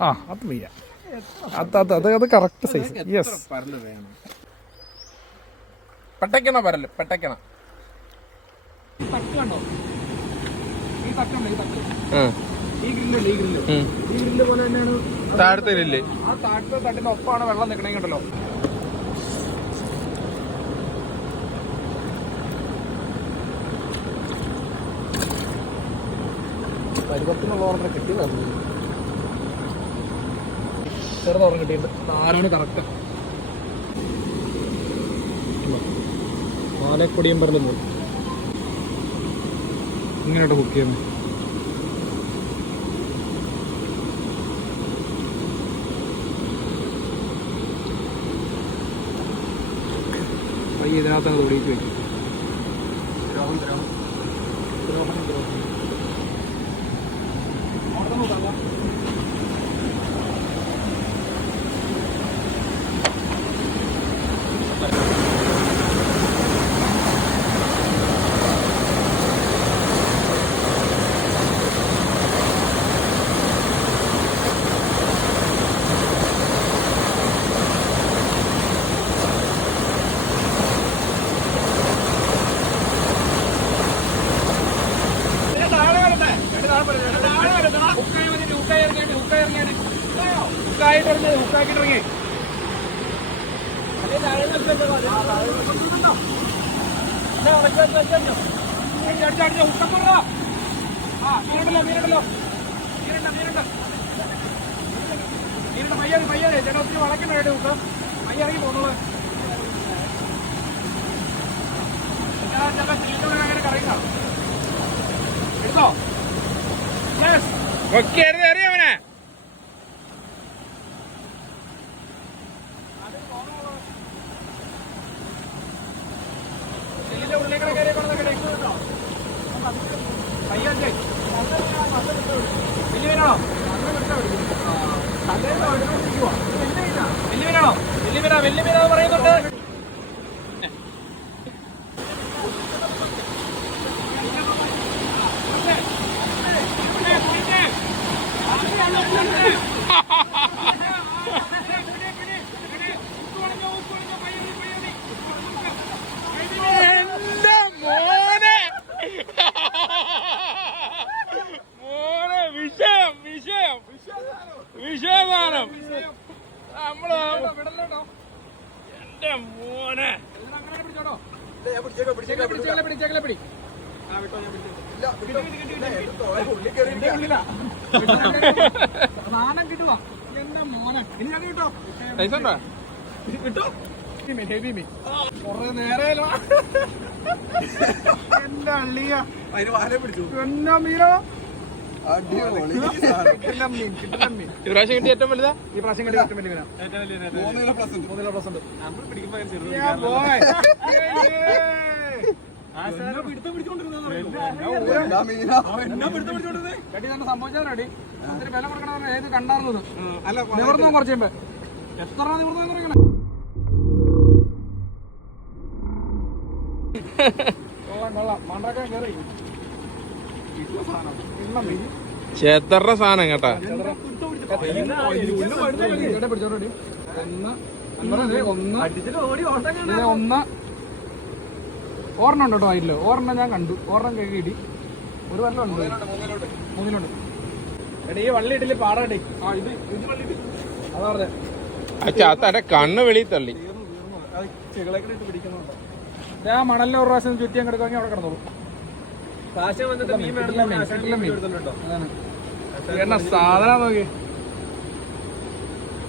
ആ അത് വയ്യ അത് അത് അത് അത് കറക്റ്റ് സൈസ് യെസ് പെട്ടയ്ക്കണ പരൽ? പെട്ടയ്ക്കണ? ഗ്രില്ല് പോലെ ആ താഴത്തെ തട്ടിന്റെ ഒപ്പമാണ് വെള്ളം നിൽക്കണമെങ്കിൽ ഉണ്ടല്ലോ. പരുവത്തിനുള്ള ഓർഡർ കിട്ടിയതാണ് ചെറുത് ഓർഡർ കിട്ടിയിട്ടുണ്ട്. ആരാണ് കറക്റ്റ് മാലക്കൊടിയും പറഞ്ഞു ഇങ്ങനെയോട്ട് ബുക്ക് ചെയ്യുന്നത് ഇതിനകത്ത് അത് തൊടിയിട്ട് വെക്കും ദ്രോഹം ദ്രോഹം. ദ്രോഹം ദ്രോഹം. 后吧弯 അവിടെ നോക്കാം ഹുക്കായിട്ടിറങ്ങി മയ്യാറി മയ്യാറി. ചേട്ടാ ഒത്തിരി വളക്കണ്ടായിട്ട് ഹുക്ക? മയ്യാറി പോന്നോളൂ. അങ്ങനെ കറങ്ങാം എടുത്തോ? യെസ് ഒക്കെ അറിയാമനെ ഇതിന്റെ ഉള്ളിൽ കൂടെ കയറി കൊണ്ടു കേട്ടോ പയ്യല്ലേ വലിയവനാണോ വലിയവനാണോ വലിയവനാ എന്ന് പറയുന്നുണ്ട്. മോനെ. വിഷയം വിഷയം വിഷയമാണ് നമ്മൾ എന്റെ മോനെ. നാണം കിട്ടുവാ എന്റെ മോനെ ഇനി അത് കിട്ടോ? കിട്ടോ ഹെവി മീൻ കൊറേ നേരം എന്റെ അള്ളിയ എന്നാ മീനോ കിട്ടില്ല എന്നാ കിട്ടില്ല മീൻ ഈ പ്രാവശ്യം കിട്ടിയ ഏറ്റവും വലുതാ ഈ പ്രാവശ്യം കണ്ടി ഏറ്റവും വലിയ ഒത്തിരി വില കൊടുക്കണം ഏത് കണ്ടാർന്നത് നിവർന്നു കുറച്ച് കഴിയുമ്പോ എത്ര നിവർന്നു കുറയ്ക്കണേ കൊള്ളാം കൊള്ളാം മണ്ടാക്കാൻ കയറി. ചേത്തറ സാധനം കേട്ടാ? ഒന്ന് ഓർണ ഉണ്ട് കേട്ടോ അതിൽ. ഓർണ ഞാൻ കണ്ടു. ഓർണം കഴുകിയിടി. ഒരു വല്ല ഉണ്ട്. മൂന്നിലുണ്ട്. ഈ വള്ളി ഇട്ടിൽ പാടാടി ആ ഇത് ഇത് വള്ളി ഇട്ട് അതാ പറഞ്ഞേ. കണ്ണ് വെളി തള്ളി. ആ മണലിന് ഒരു പ്രാവശ്യം ചുറ്റി അങ്ങ് എടുക്കുമെങ്കിൽ അവിടെ കിടന്നോളൂ കിട്ടില്ല മീൻ, കിട്ടില്ല മീൻ. അതാണ്. എന്നാ സാധനം നോക്കി.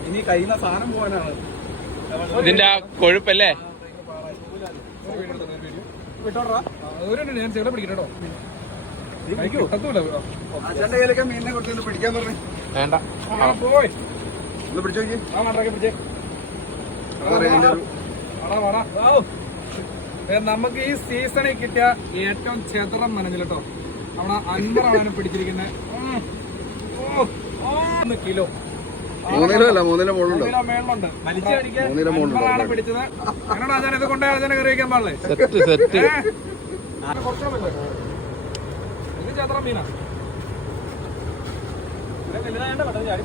ഇനി കഴിയുന്ന സാധനം പോകാനാണ്. ഇതിന്റെ ആ കൊഴുപ്പല്ലേ? ഒരു ഞാൻ ചെവിടെ പിടിക്കട്ടോ മീനിനെ പിടിക്കാൻ പറഞ്ഞു. വേണ്ട. പോയി. ഒന്ന് ആ മണ്ടൊക്കെ പിടിച്ചേ. വാടാ. നമുക്ക് ഈ സീസണിൽ കിട്ടിയ ഏറ്റവും ചെതറം നനഞ്ഞില്ല കേട്ടോ അവിടെ അൻപറാണ് പിടിച്ചിരിക്കുന്നത് ഒന്ന് കിലോ. പിടിച്ചത്. ഇത് കൊണ്ടേ കറി വയ്ക്കാൻ പാടില്ലേ ഇത് മീനാ. ചാടി